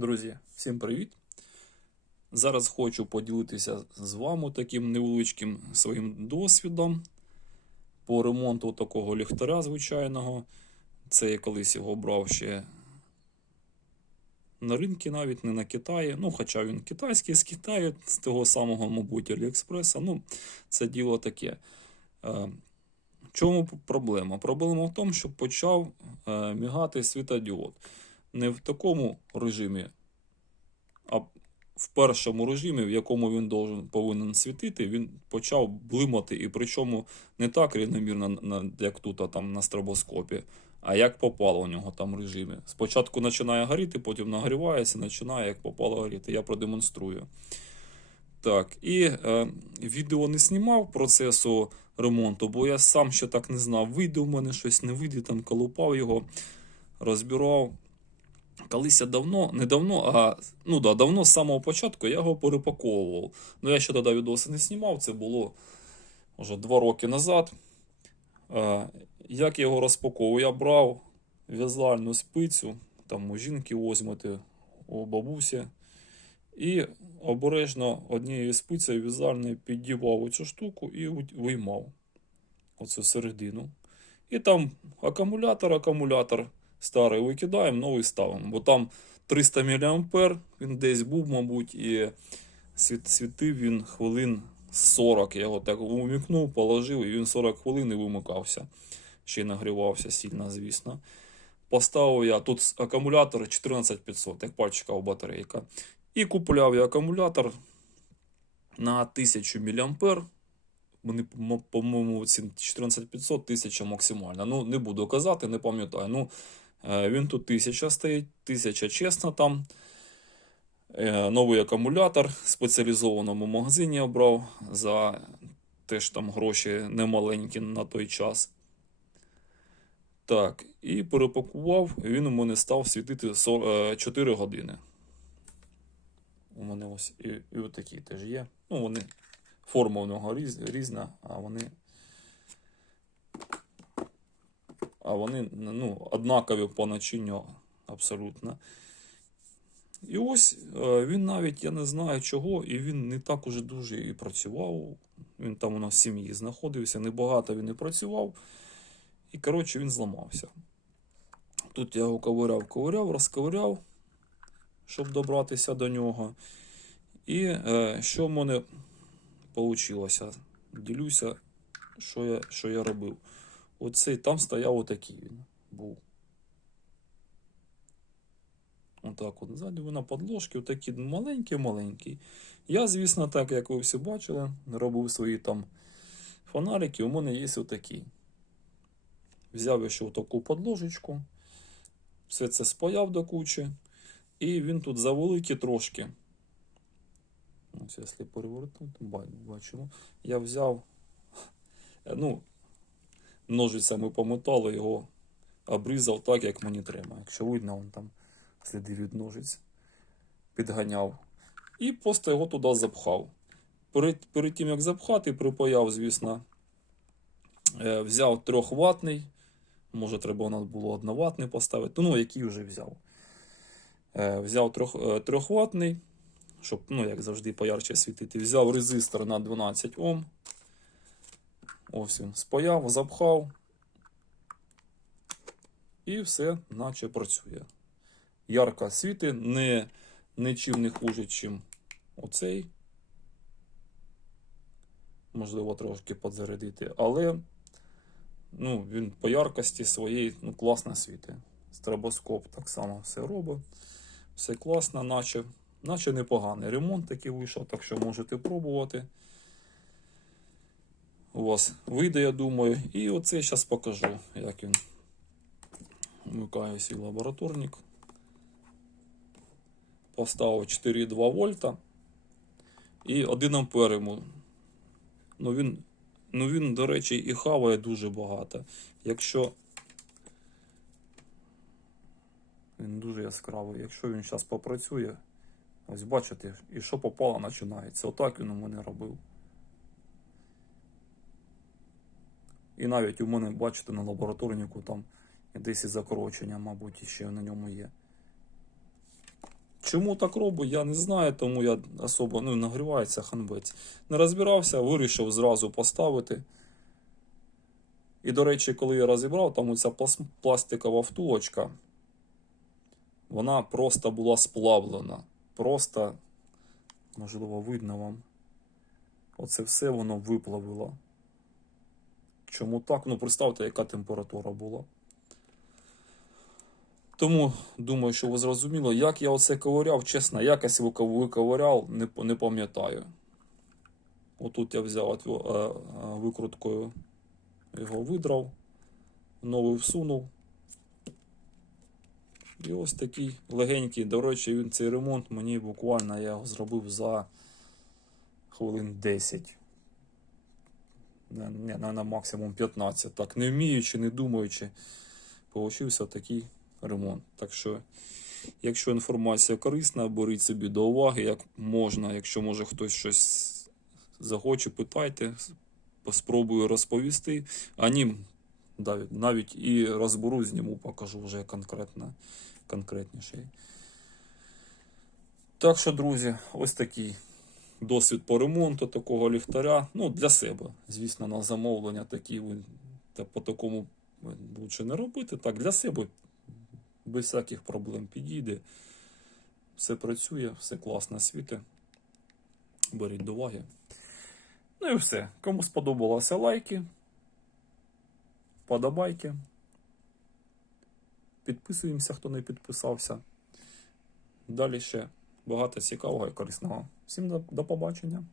Друзі, всім привіт! Зараз хочу поділитися з вами таким невеличким своїм досвідом по ремонту такого ліхтаря звичайного. Це я колись його брав ще на ринку, навіть не на Китаї. Ну, хоча він китайський з Китаю, з того самого, мабуть, Аліекспреса. Ну, це діло таке. Е, В чому проблема? Проблема в тому, що почав е, мігати світодіод не в такому режимі, а в першому режимі, в якому він должен, повинен світити, він почав блимати, і причому не так рівномірно, як тут, а там на стробоскопі, а як попало у нього там режимі. Спочатку починає горіти, потім нагрівається, починає як попало горіти. Я продемонструю. Так, і е, відео не знімав процесу ремонту, бо я сам ще так не знав, вийде у мене щось, не вийде, там колупав його, розбирав. Колись я давно, не давно, а ну да, давно з самого початку я його перепаковував. Ну я ще тоді відоси не знімав, це було вже два роки назад. Е, як я його розпаковував? Я брав в'язальну спицю, там у жінки возьмете, у бабусі, і обережно однією спицею в'язальною піддівав оцю штуку і виймав оцю середину. І там акумулятор, акумулятор старий викидаємо, новий ставимо. Бо там 300 мА, він десь був, мабуть, і світив він хвилин 40. Я його так умікнув, положив, і він 40 хвилин і вимикався. Ще й нагрівався сильно, звісно. Поставив я тут акумулятор 14500, як пальчикова батарейка. І купляв я акумулятор на 1000 мА. По- по-моєму, 14500 1000 максимально. Ну, не буду казати, не пам'ятаю. Ну, він тут 1000 стоїть, 1000 чесно там. Е, Новий акумулятор в спеціалізованому магазині я брав за теж там гроші немаленькі на той час. Так, і перепакував, він у мене став світити 40 е, 4 години. У мене ось і, і отакі теж є. Ну, вони форма у нього різ, різна, а вони. А вони ну, однакові по начинню абсолютно. І ось е, він навіть, я не знаю чого, і він не так уже дуже і працював. Він там у нас в сім'ї знаходився, небагато він і працював. І, коротше, він зламався. Тут я його ковиряв, ковиряв, розковиряв, щоб добратися до нього. І е, що в мене вийшло? Ділюся, що я, що я робив. Оцей там стояв отакий він був. Отак от ззаду ви на подложці, отакий маленький-маленький. Я, звісно, так, як ви всі бачили, робив свої там фонарики, у мене є отакий. Взяв ще таку подложечку, все це спаяв до кучі, і він тут завеликий трошки. Ось, якщо перевернути, бачимо. Я взяв, ну, ножицями по металу його обрізав так, як мені треба. Якщо видно, вон там сліди від ножиць підганяв. І просто його туди запхав. Перед, перед тим, як запхати, припаяв, звісно, е, взяв трьохватний. Може, треба у нас було одноватний поставити. Ну, який вже взяв. Е, взяв трьох, е, трьохватний, щоб, ну, як завжди, поярче світити. Взяв резистор на 12 Ом. Ось він спаяв, запхав. І все, наче працює. Ярко світи, не, нічим не хуже, чим оцей. Можливо, трошки підзарядити, але ну, він по яркості своєї ну, класно світить. Стробоскоп так само все робить. Все класно, наче, наче непоганий. Ремонт такий вийшов, так що можете пробувати. У вас вийде, я думаю. І оце зараз покажу, як він. Вмикаю свій лабораторник. Поставив 4,2 вольта. І 1 ампер йому. Ну він, ну він, до речі, і хаває дуже багато. Якщо. Він дуже яскравий. Якщо він зараз попрацює, ось бачите, і що попало, починається. Отак він у мене робив. І навіть у мене, бачите, на лабораторнику там десь і закорочення, мабуть, ще на ньому є. Чому так роблю, я не знаю, тому я особо ну, нагрівається ханбець. Не розбирався, вирішив зразу поставити. І, до речі, коли я розібрав, там оця пластикова втулочка, вона просто була сплавлена. Просто, можливо, видно вам. Оце все воно виплавило. Чому так? Ну, представте, яка температура була. Тому думаю, що ви зрозуміли, як я оце ковиряв, чесно, якось виков- виковиряв, не, не пам'ятаю. Отут я взяв е, е, викруткою, його видрав, новий всунув. І ось такий легенький, до речі, він цей ремонт мені буквально я його зробив за хвилин 10. Не, на, на максимум 15. Так, не вміючи, не думаючи, получився такий ремонт. Так що, якщо інформація корисна, беріть собі до уваги, як можна. Якщо може хтось щось захоче, питайте, спробую розповісти. А ні, навіть, навіть і розберу, зніму, покажу вже конкретно, конкретніше. Так що, друзі, ось такий досвід по ремонту такого ліхтаря. Ну, для себе. Звісно, на замовлення такі та по такому лучше не робити. Так, для себе без всяких проблем підійде. Все працює, все класно світе. Беріть до уваги. Ну і все. Кому сподобалося лайки, подобайки. Підписуємося, хто не підписався. Далі ще багато цікавого і корисного. Всім до, до побачення.